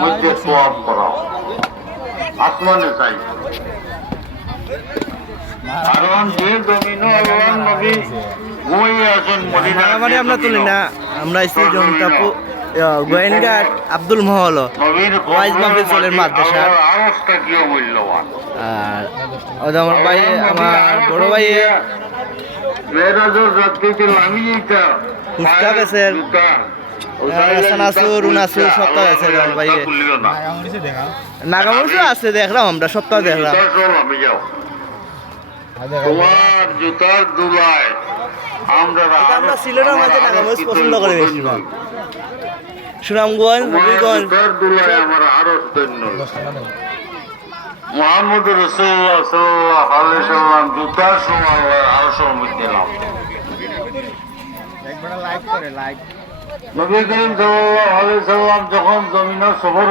মধ্যে তোয়াব করা আসমানে চাই কারণ যে জমিন আল্লাহর নবী ঘুমিয়ে আছেন মদিনা মানে আমরা তুলি না আমরা এসে জনতাপু গোয়েনঘাট আব্দুল মহল ওয়াইজ মাহফিল চলের মাদ্রাসা আরসটা কি মূল্যবান আর আমার ভাই আমার বড় ভাই মেরাজের রাত্রিতে নামিয়েটা ফুচকা বেচের সানাসুর উনাসুর সপ্তাহ আছে আমার ভাই নাগামরিচও আছে দেখলাম আমরা সপ্তাহ দেখলাম তোমার জুতার দুলায় আমরা সিলেটের মাঝে নাগামরিচ পছন্দ করে বেশিরভাগ সুনামগঞ্জ হবিগঞ্জ আমার আরো মোহাম্মদ রাসূলুল্লাহ সাল্লাল্লাহু আলাইহি ওয়াসাল্লাম জুতার সময় আরো সময় দিলাম একবার লাইক করে লাইক নবী করিম সাল্লাল্লাহু আলাইহি ওয়াসাল্লাম যখন জমিনে সফর